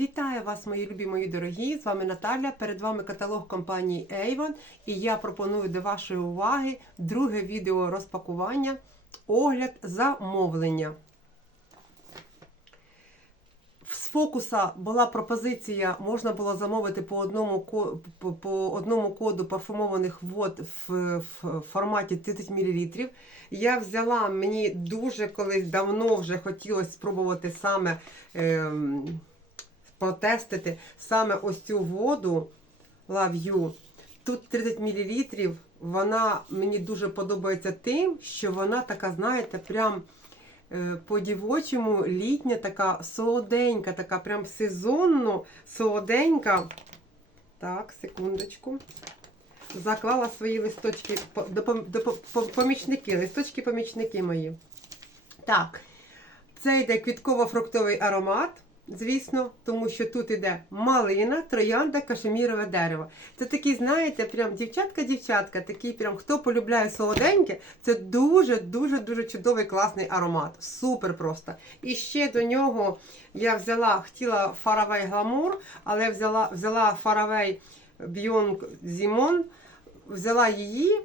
Вітаю вас, мої любі, мої дорогі! З вами Наталя. Перед вами каталог компанії Avon. І я пропоную до вашої уваги друге відео розпакування огляд замовлення. З фокуса була пропозиція, можна було замовити по одному, по, одному коду парфумованих вод в, в форматі 30 мл. Я взяла, мені дуже колись давно вже хотілося спробувати саме ем, потестити саме ось цю воду Love You. Тут 30 мл. Вона мені дуже подобається тим, що вона така, знаєте, прям е, по-дівочому літня, така солоденька, така прям сезонно солоденька. Так, секундочку. Заклала свої листочки, помічники, листочки-помічники мої. Так, це йде квітково-фруктовий аромат, звісно, тому що тут йде малина, троянда, кашемірове дерево. Це такий, знаєте, прям дівчатка-дівчатка, такий прям, хто полюбляє солоденьке, це дуже-дуже-дуже чудовий класний аромат. Супер просто. І ще до нього я взяла, хотіла Faraway Glamour, але взяла, взяла Faraway Beyond Zimon. Взяла її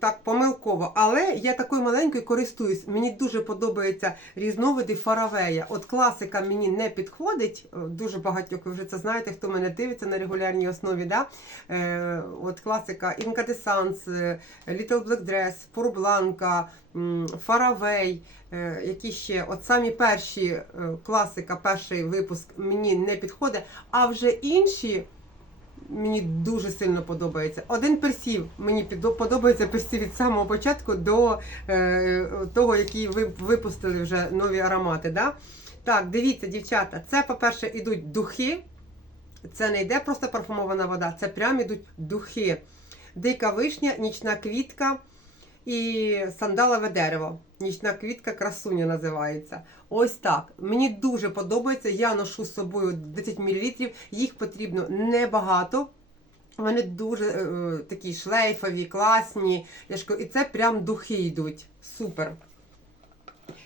так помилково, але я такою маленькою користуюсь. Мені дуже подобаються різновиди фаравея. От класика мені не підходить. е, Дуже багатьох ви вже це знаєте, хто мене дивиться на регулярній основі. Да? Е, от класика Incandescence, е, Little Black Dress, Faraway, е, які ще от самі перші класика, перший випуск мені не підходить, а вже інші. Мені дуже сильно подобається. Один персів мені подобається персів від самого початку до е, того, який ви випустили вже нові аромати. Да? Так, дивіться, дівчата, це, по-перше, ідуть духи. Це не йде просто парфумована вода, це прям ідуть духи. Дика вишня, нічна квітка і сандалове дерево. Нічна квітка красуня називається. Ось так. Мені дуже подобається. Я ношу з собою 10 мл. Їх потрібно небагато. Вони дуже е, е, такі шлейфові, класні. Я ж кажу, І це прям духи йдуть. Супер.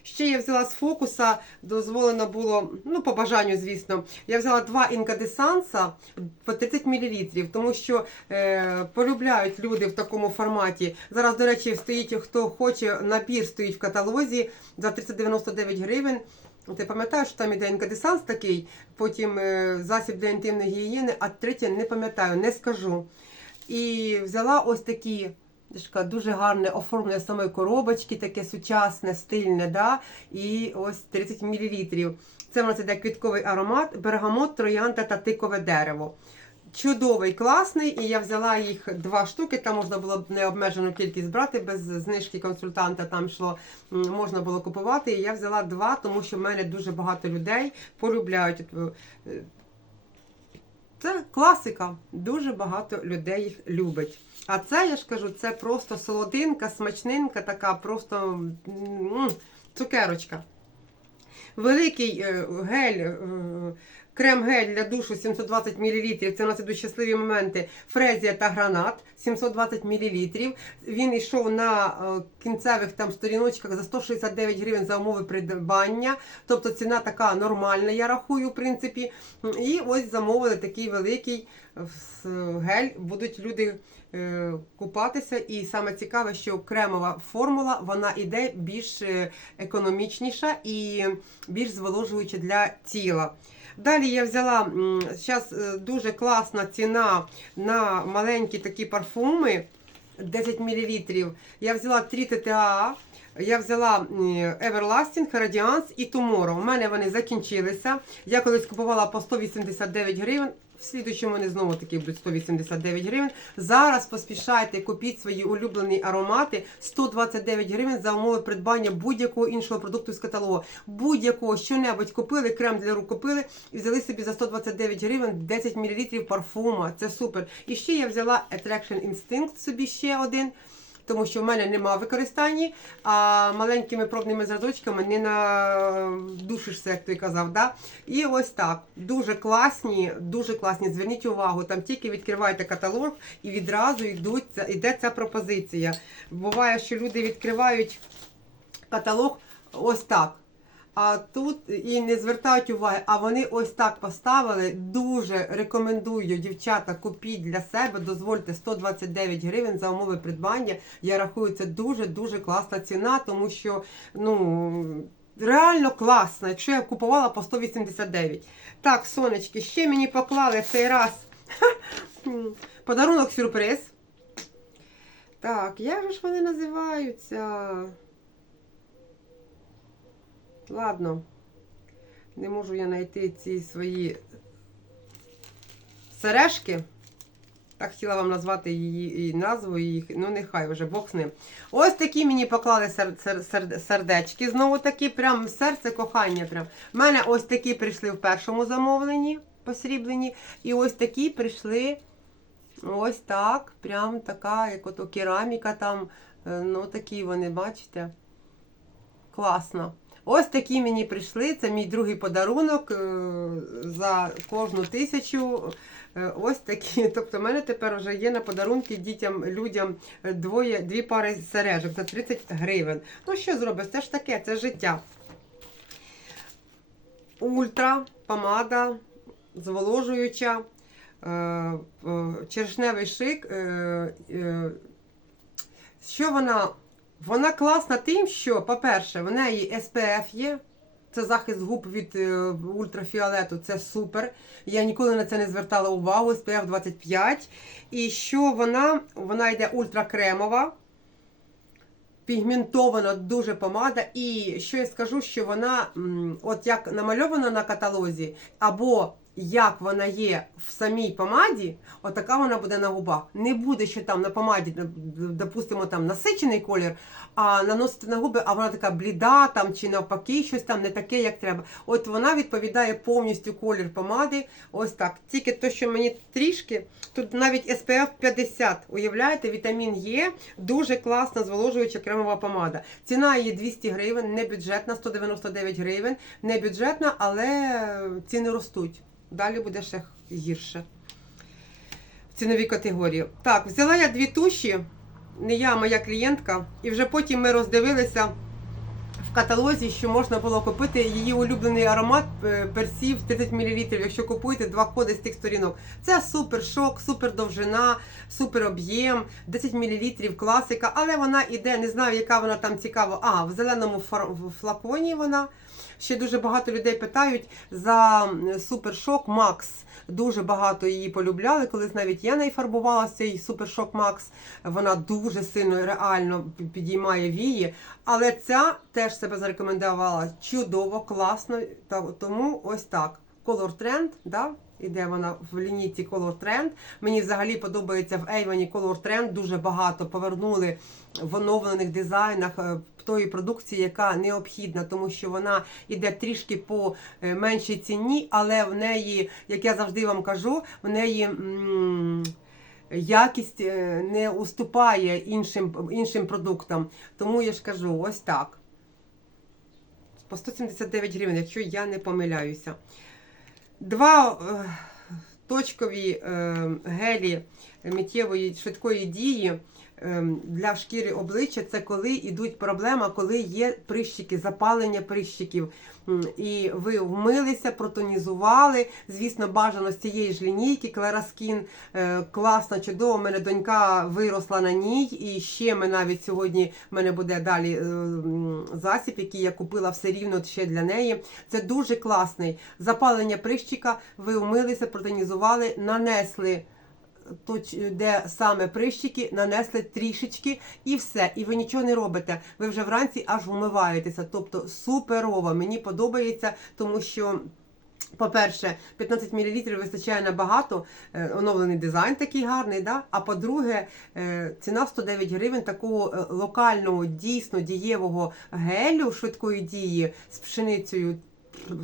Ще я взяла з фокуса, дозволено було, ну, по бажанню, звісно. Я взяла два інкадесанса по 30 мл, тому що е, полюбляють люди в такому форматі. Зараз, до речі, стоїть, хто хоче, набір стоїть в каталозі за 399 гривень. Ти пам'ятаєш, що там іде інкадесанс такий, потім е, засіб для інтимної гігієни, а третє не пам'ятаю, не скажу. І взяла ось такі. Я Дуже гарне оформлення самої коробочки, таке сучасне, стильне, да? і ось 30 мл. Це в нас іде квітковий аромат, бергамот, троянда та тикове дерево. Чудовий, класний, і я взяла їх два штуки. Там можна було б необмежену кількість брати, без знижки консультанта там йшло, можна було купувати. І я взяла два, тому що в мене дуже багато людей полюбляють. Це класика. Дуже багато людей їх любить. А це, я ж кажу, це просто солодинка, смачнинка, така просто цукерочка. Великий е, гель, е, крем-гель для душу 720 мл. Це у нас ідуть щасливі моменти. Фрезія та гранат 720 мл. Він йшов на е, кінцевих там сторіночках за 169 гривень за умови придбання. Тобто ціна така нормальна, я рахую, в принципі. І ось замовили такий великий е, гель. Будуть люди е, купатися. І саме цікаве, що кремова формула вона іде більш економічніша і більш зволожуюча для тіла. Далі я взяла зараз дуже класна ціна на маленькі такі парфуми 10 мл. Я взяла 3 ТТА. Я взяла Everlasting, Radiance і Tomorrow. У мене вони закінчилися. Я колись купувала по 189 гривень. В слідуючому вони знову таки будуть 189 гривень. Зараз поспішайте, купіть свої улюблені аромати 129 гривень за умови придбання будь-якого іншого продукту з каталогу. Будь-якого що-небудь купили, крем для рук купили і взяли собі за 129 гривень 10 мл парфума. Це супер. І ще я взяла Attraction Instinct собі ще один тому що в мене нема використання, а маленькими пробними зразочками не надушишся, як той казав. Да? І ось так. Дуже класні, дуже класні. Зверніть увагу, там тільки відкриваєте каталог і відразу йдуть, йде ця пропозиція. Буває, що люди відкривають каталог ось так. А тут і не звертають уваги, а вони ось так поставили. Дуже рекомендую, дівчата, купіть для себе, дозвольте 129 гривень за умови придбання. Я рахую, це дуже-дуже класна ціна, тому що ну, реально класна. Якщо я купувала по 189. Так, сонечки, ще мені поклали цей раз подарунок сюрприз. Так, як же ж вони називаються? Ладно, не можу я знайти ці свої сережки. Так хотіла вам назвати її і назву їх. Ну, нехай вже Бог з ним. Ось такі мені поклали сер, сер, сер, сердечки. Знову такі, прям серце кохання. Прям. У мене ось такі прийшли в першому замовленні, посріблені. І ось такі прийшли. Ось так. Прям така, як ото кераміка там. Е, Ну, такі вони, бачите? Класно. Ось такі мені прийшли. Це мій другий подарунок е, за кожну тисячу. Е, Ось такі. Тобто, в мене тепер вже є на подарунки дітям, людям е, двоє, дві пари сережок за 30 гривень. Ну, що зробиш? Це ж таке, це життя. Ультра, помада, зволожуюча, черешневий шик. Що вона? Вона класна тим, що, по-перше, в неї SPF є. Це захист губ від е, ультрафіолету, це супер. Я ніколи на це не звертала увагу. SPF 25. І що вона? Вона йде ультракремова, пігментована дуже помада. І що я скажу, що вона, от як намальована на каталозі, або як вона є в самій помаді, отака вона буде на губах. Не буде, що там на помаді, допустимо, там насичений колір, а наносити на губи, а вона така бліда там чи навпаки, щось там не таке, як треба. От вона відповідає повністю колір помади. Ось так. Тільки то, що мені трішки, тут навіть SPF 50. Уявляєте, вітамін Є, дуже класна зволожуюча кремова помада. Ціна її 200 гривень, не бюджетна, 199 гривень. Не бюджетна, але ціни ростуть. Далі буде ще гірше. В ціновій категорії. Так, взяла я дві туші, не я, а моя клієнтка, і вже потім ми роздивилися в каталозі, що можна було купити її улюблений аромат персів 30 мл, якщо купуєте два коди з тих сторінок. Це супер шок, супер довжина, супер об'єм, 10 мл класика, але вона іде, не знаю, яка вона там цікава. А, в зеленому флаконі вона. Ще дуже багато людей питають за супершок Макс. Дуже багато її полюбляли. Колись навіть я не фарбувалася, цей супершок Макс. Вона дуже сильно реально підіймає вії. Але ця теж себе зарекомендувала чудово, класно. Тому ось так. Color Trend, да? Іде вона в лінійці Color Trend. Мені взагалі подобається в Avon Color Trend. Дуже багато повернули в оновлених дизайнах е, тої продукції, яка необхідна, тому що вона йде трішки по е, меншій ціні, але в неї, як я завжди вам кажу, в неї. м, Якість е, не уступає іншим, іншим продуктам. Тому я ж кажу, ось так. По 179 гривень, якщо я не помиляюся. Два е, точкові е, гелі миттєвої швидкої дії для шкіри обличчя це коли йдуть проблема, коли є прищики, запалення прищиків. І ви вмилися, протонізували. Звісно, бажано з цієї ж лінійки Клараскін класна, чудово. У мене донька виросла на ній. І ще ми навіть сьогодні в мене буде далі е, засіб, який я купила все рівно ще для неї. Це дуже класний. Запалення прищика, ви вмилися, протонізували, нанесли. Точ, де саме прищики, нанесли трішечки і все. І ви нічого не робите. Ви вже вранці аж вмиваєтеся. Тобто суперово. Мені подобається, тому що. По-перше, 15 мл вистачає набагато, е, оновлений дизайн такий гарний. Да? А по-друге, е, ціна 109 гривень такого е, локального, дійсно дієвого гелю швидкої дії з пшеницею.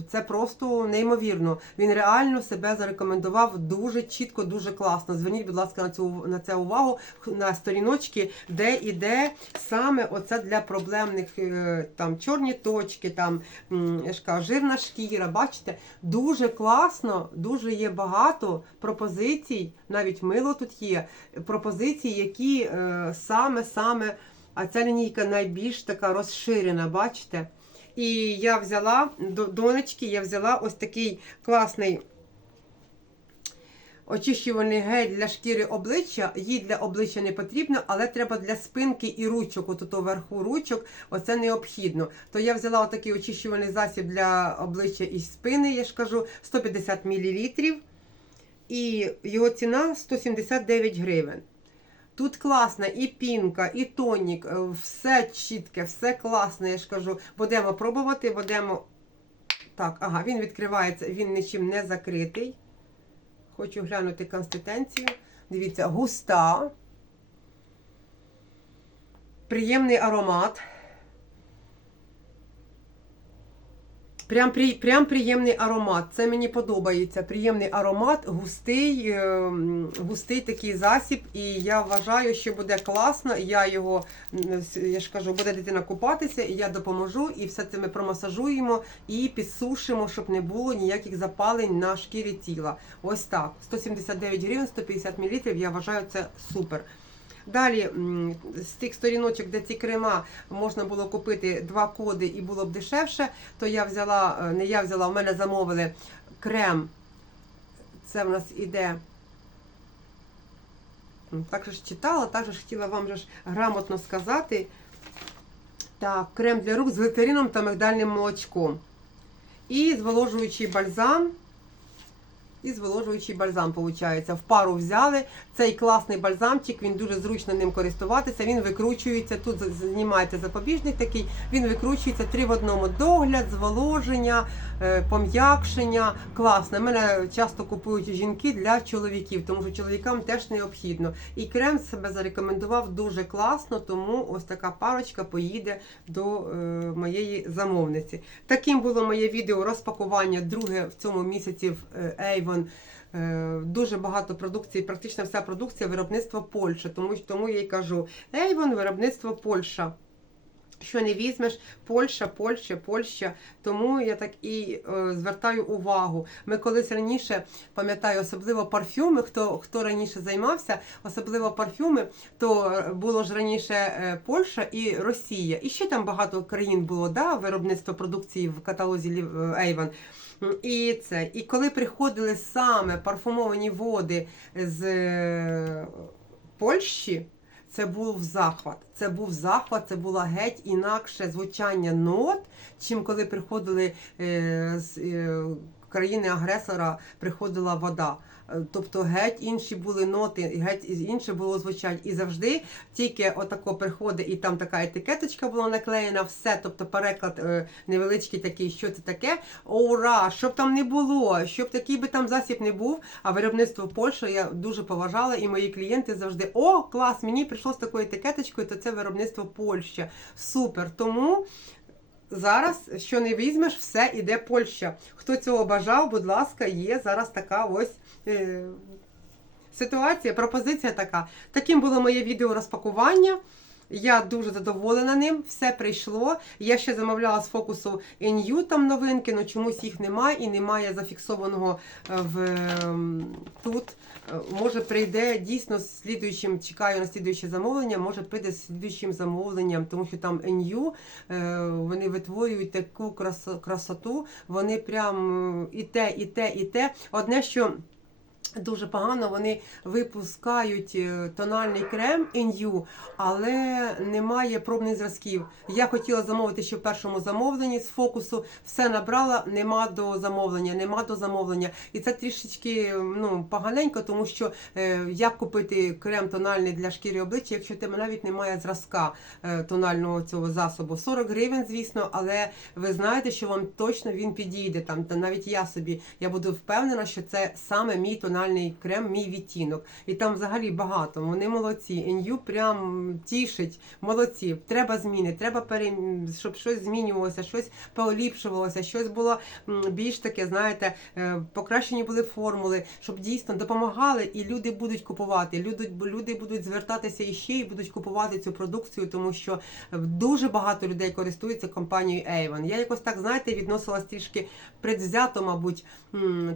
Це просто неймовірно. Він реально себе зарекомендував дуже чітко, дуже класно. Зверніть, будь ласка, на цю на це увагу на сторіночки, де іде саме оце для проблемних е, там чорні точки, там я жирна шкіра. Бачите, дуже класно, дуже є багато пропозицій. Навіть мило тут є. Пропозицій, які е, саме саме. А ця лінійка найбільш така розширена, бачите? І я взяла до донечки, я взяла ось такий класний очищувальний гель для шкіри обличчя. Їй для обличчя не потрібно, але треба для спинки і ручок. От тут вверху ручок, оце необхідно. То я взяла отакий очищувальний засіб для обличчя і спини, я ж кажу, 150 мл. І його ціна 179 гривень. Тут класна і пінка, і тонік, е, все чітке, все класне, я ж кажу. Будемо пробувати, будемо. Так, ага, він відкривається, він нічим не закритий. Хочу глянути консистенцію. Дивіться, густа. Приємний аромат. Прям, при, прям приємний аромат. Це мені подобається. Приємний аромат, густий, е, густий такий засіб. І я вважаю, що буде класно. Я його, я ж кажу, буде дитина купатися, і я допоможу, і все це ми промасажуємо і підсушимо, щоб не було ніяких запалень на шкірі тіла. Ось так. 179 гривень, 150 мл. Я вважаю, це супер. Далі з тих сторіночок, де ці крема можна було купити два коди і було б дешевше, то я взяла, е, не я взяла, у мене замовили крем. Це в нас іде. Так же ж читала, так же ж хотіла вам же ж грамотно сказати. Так, крем для рук з глицерином та мигдальним молочком. І зволожуючий бальзам. І зволожуючий бальзам, виходить. В пару взяли. Цей класний бальзамчик, він дуже зручно ним користуватися. Він викручується. Тут знімаєте запобіжник такий, він викручується три в одному. Догляд, зволоження, е, пом'якшення. Класно. Мене часто купують жінки для чоловіків, тому що чоловікам теж необхідно. І крем себе зарекомендував дуже класно, тому ось така парочка поїде до е, моєї замовниці. Таким було моє відео розпакування друге в цьому місяці в е, Avon. Е, Дуже багато продукції, практично вся продукція виробництва Польща. Тому, тому я й кажу: Avon, виробництво Польща. Що не візьмеш, Польща, Польща, Польща. Тому я так і е, звертаю увагу. Ми колись раніше пам'ятаю, особливо парфюми. Хто хто раніше займався, особливо парфюми, то е, було ж раніше е, Польща і Росія. І ще там багато країн було да, виробництво продукції в каталозі Лів- е, І це, і коли приходили саме парфумовані води з е, Польщі, це був захват. Це був захват, це було геть інакше звучання нот, чим коли приходили е, е, країни-агресора, приходила вода. Е, Тобто геть інші були ноти, геть інше було звучання. І завжди тільки отако приходить, і там така етикеточка була наклеєна, все, тобто переклад е, невеличкий такий, що це таке. Ура! Щоб там не було, щоб такий би там засіб не був. А виробництво Польща я дуже поважала, і мої клієнти завжди о, клас! Мені прийшло з такою етикеточкою, то це виробництво Польща. Супер. Тому. Зараз, що не візьмеш, все іде Польща. Хто цього бажав, будь ласка, є зараз така ось е, ситуація, пропозиція така. Таким було моє відео розпакування. Я дуже задоволена ним, все прийшло. Я ще замовляла з фокусу NU там новинки, але чомусь їх немає і немає зафіксованого е, в, ем, тут. Е, Може прийде дійсно з слідуючим, чекаю на слідуюче замовлення, може прийде з слідуючим замовленням, тому що там NU, е, вони витворюють таку красо- красоту, вони прям і те, і те, і те. Одне, що Дуже погано вони випускають е, тональний крем NU, але немає пробних зразків. Я хотіла замовити ще в першому замовленні з фокусу. Все набрала, нема до замовлення, нема до замовлення. І це трішечки ну, поганенько, тому що е, як купити крем тональний для шкіри обличчя, якщо тебе навіть немає зразка е, тонального цього засобу. 40 гривень, звісно, але ви знаєте, що вам точно він підійде. Там та навіть я собі я буду впевнена, що це саме мій тональний крем, мій відтінок. І там взагалі багато. Вони молодці. NU прям тішить. Молодці. Треба зміни, треба пере... щоб щось змінювалося, щось поліпшувалося, щось було більш таке, знаєте, е, покращені були формули, щоб дійсно допомагали, і люди будуть купувати. Люди, люди будуть звертатися іще і будуть купувати цю продукцію, тому що дуже багато людей користуються компанією Avon. Я якось так, знаєте, відносилась трішки предвзято, мабуть.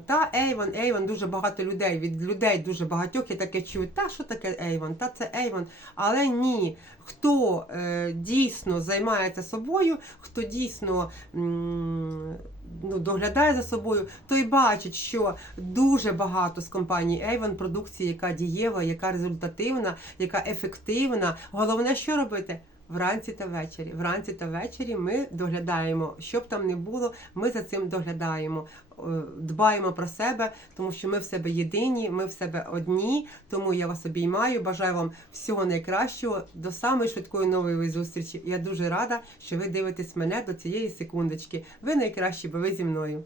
Та Avon, Avon, дуже багато людей людей, від людей дуже багатьох я таке чую, та що таке Avon, та це Avon. Але ні, хто е, дійсно займається собою, хто дійсно м, ну, доглядає за собою, той бачить, що дуже багато з компанії Avon продукції, яка дієва, яка результативна, яка ефективна. Головне, що робити? Вранці та ввечері. Вранці та ввечері ми доглядаємо, що б там не було, ми за цим доглядаємо, дбаємо про себе, тому що ми в себе єдині, ми в себе одні. Тому я вас обіймаю. Бажаю вам всього найкращого. До самої швидкої нової зустрічі. Я дуже рада, що ви дивитесь мене до цієї секундочки. Ви найкращі, бо ви зі мною.